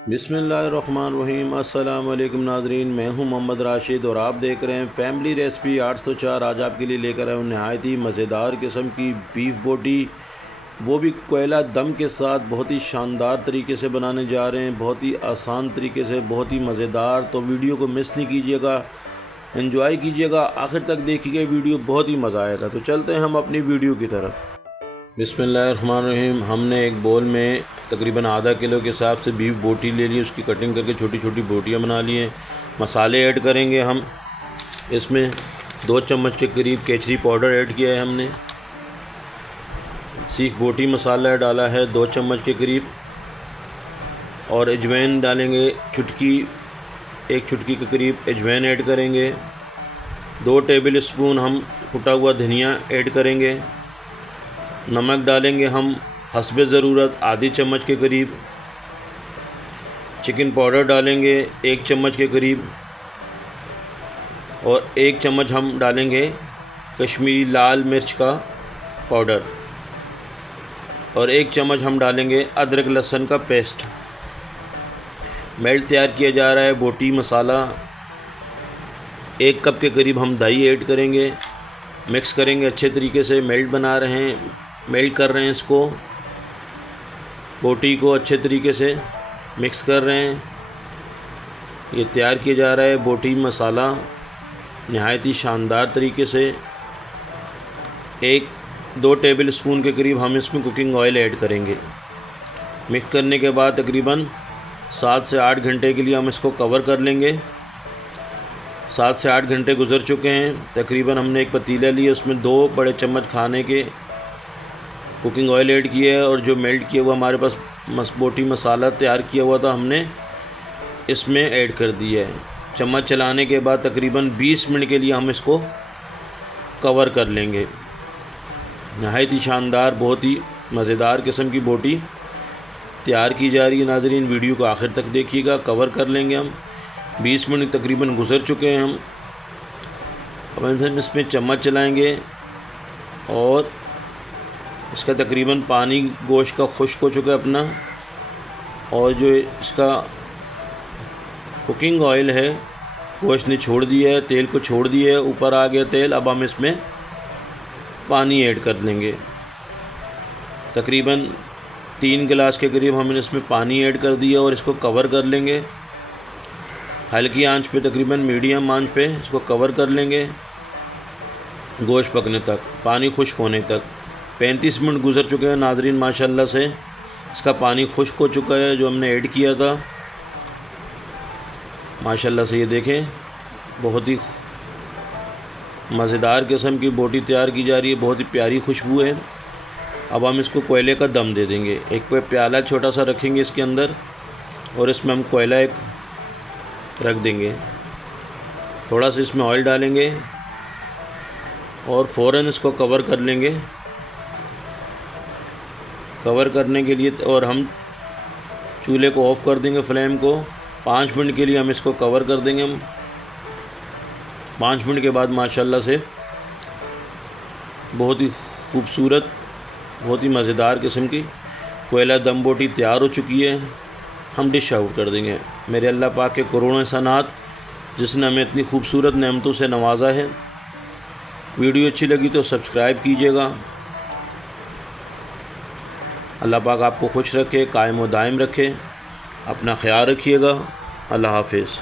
बिस्मिल्लाहिर्रहमानिर्रहीम। अस्सलाम वालेकुम नाज़रीन, मैं हूं मोहम्मद राशिद और आप देख रहे हैं फैमिली रेसिपी 804। आज आपके लिए लेकर आया हूँ नहायत ही मज़ेदार किस्म की बीफ बोटी, वो भी कोयला दम के साथ। बहुत ही शानदार तरीके से बनाने जा रहे हैं, बहुत ही आसान तरीके से, बहुत ही मज़ेदार। तो वीडियो को मिस नहीं कीजिएगा, एंजॉय कीजिएगा, आखिर तक देखिएगा, वीडियो बहुत ही मज़ा आएगा। तो चलते हैं हम अपनी वीडियो की तरफ। बिस्मिल्लाहिर्रहमानिर्रहीम। हमने एक बोल में तकरीबन आधा किलो के हिसाब से बीफ बोटी ले ली, उसकी कटिंग करके छोटी छोटी बोटियां बना ली हैं। मसाले ऐड करेंगे हम इसमें। 2 चम्मच के करीब केचरी पाउडर ऐड किया है हमने। सीख बोटी मसाला डाला है 2 चम्मच के करीब। और अजवाइन डालेंगे चुटकी, 1 चुटकी के करीब अजवाइन ऐड करेंगे। 2 टेबल स्पून हम कुटा हुआ धनिया ऐड करेंगे। नमक डालेंगे हम हस्बे ज़रूरत, आधी चम्मच के करीब। चिकन पाउडर डालेंगे 1 चम्मच के करीब। और 1 चम्मच हम डालेंगे कश्मीरी लाल मिर्च का पाउडर। और 1 चम्मच हम डालेंगे अदरक लहसुन का पेस्ट। मेल्ट तैयार किया जा रहा है बोटी मसाला। 1 कप के करीब हम दही ऐड करेंगे, मिक्स करेंगे अच्छे तरीके से। मेल्ट कर रहे हैं इसको, बोटी को अच्छे तरीके से मिक्स कर रहे हैं। ये तैयार किया जा रहा है बोटी मसाला नहायत ही शानदार तरीके से। 1-2 टेबल स्पून के करीब हम इसमें कुकिंग ऑयल ऐड करेंगे। मिक्स करने के बाद तकरीबन 7 से 8 घंटे के लिए हम इसको कवर कर लेंगे। 7 से 8 घंटे गुजर चुके हैं। तकरीबन हमने एक पतीला लिया, उसमें 2 बड़े चम्मच खाने के कुकिंग ऑयल ऐड किया है। और जो मेल्ट किया हुआ हमारे पास बोटी मसाला तैयार किया हुआ था, हमने इसमें ऐड कर दिया है। चम्मच चलाने के बाद तकरीबन 20 मिनट के लिए हम इसको कवर कर लेंगे। नहायत ही शानदार, बहुत ही मज़ेदार किस्म की बोटी तैयार की जा रही है। नाज़रीन, वीडियो को आखिर तक देखिएगा, कवर कर लेंगे हम। 20 मिनट तकरीबन गुजर चुके हैं हम। अब हम इसमें चम्मच चलाएँगे और इसका तकरीबन पानी गोश्त का खुश्क हो चुका है अपना। और जो इसका कुकिंग ऑयल है गोश्त ने छोड़ दिया है, तेल को छोड़ दिया है, ऊपर आ गया तेल। अब हम इसमें पानी ऐड कर लेंगे। तकरीबन 3 गिलास के करीब हमने इसमें पानी ऐड कर दिया और इसको कवर कर लेंगे। हल्की आंच पे, तकरीबन मीडियम आंच पे इसको कवर कर लेंगे गोश्त पकने तक, पानी खुश्क होने तक। 35 मिनट गुजर चुके हैं नाज़रीन, माशाल्लाह से इसका पानी खुश्क हो चुका है जो हमने ऐड किया था। माशाल्लाह से ये देखें, बहुत ही मज़ेदार किस्म की बोटी तैयार की जा रही है, बहुत ही प्यारी खुशबू है। अब हम इसको कोयले का दम दे देंगे। एक पे प्याला छोटा सा रखेंगे इसके अंदर और इसमें हम कोयला एक रख देंगे। थोड़ा सा इसमें ऑयल डालेंगे और फ़ौरन इसको कवर कर लेंगे। कवर करने के लिए और हम चूल्हे को ऑफ़ कर देंगे, फ्लेम को। 5 मिनट के लिए हम इसको कवर कर देंगे। हम 5 मिनट के बाद माशाल्लाह से बहुत ही खूबसूरत, बहुत ही मज़ेदार किस्म की कोयला दम बोटी तैयार हो चुकी है। हम डिश आउट कर देंगे। मेरे अल्लाह पाक के करोड़ों एहसानात, जिसने हमें इतनी खूबसूरत नेमतों से नवाजा है। वीडियो अच्छी लगी तो सब्सक्राइब कीजिएगा। अल्लाह पाक आपको खुश रखे, कायम व दायम रखे। अपना ख्याल रखिएगा। अल्लाह हाफिज़।